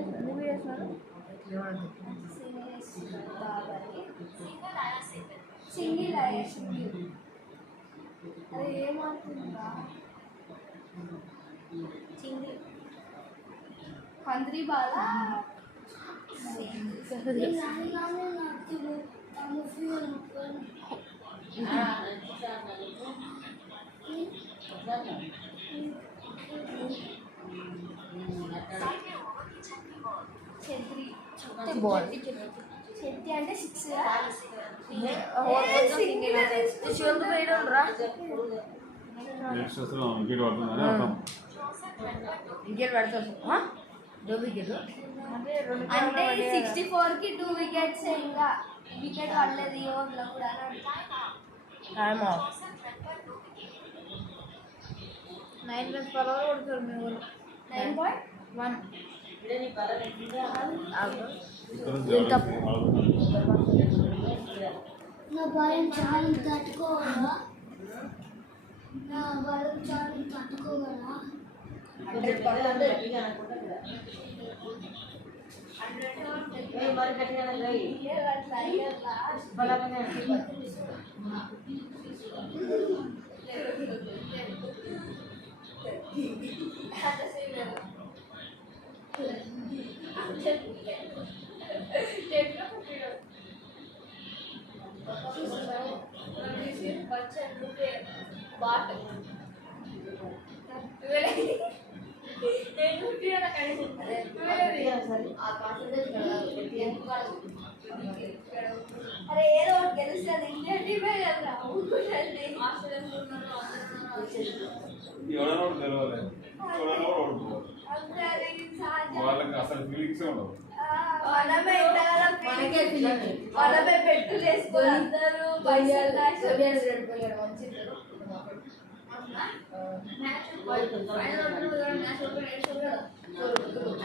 ఎందుకు చేస్తున్నారు? సింగిల్ అదే ఏమవుతుందా సింగిల్ పంద్రి బాల చెట్టి అంటే 6 వికెట్ పడతారు అంటే 64కి 2 వికెట్స్ ఇంకా వికెట్ పడలేదు ఈ ఓవర్లో కూడా. Time of 9 runs per over కొడుతారు మీ ఊరు. 9.1 నా బలం చాలా తట్టుకోగలరా? నా బలం చాలా తట్టుకోగలరా? అరే ఏదో ఒకటి గెలుస్తుంది ఇండియా టీమే కదా. మనమే పెట్టు చేసుకొని అందరూ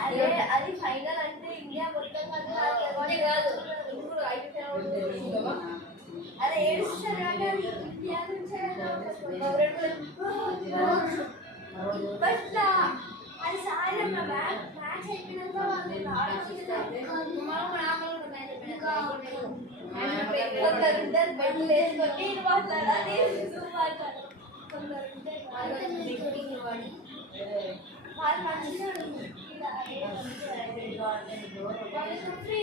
అదే అది ఫైనల్ అంటే ఇండియా మొత్తం కాదు. అదే ఏడుస్తారు అంటే ఇండియా నుంచే ఇప్పట్లా అది సాయం మ్యాచ్ అయిపోయినాక కొందరు బెడ్లు వేసుకొని మాట్లాడాలి. వాళ్ళు మంచిగా ఫ్రీ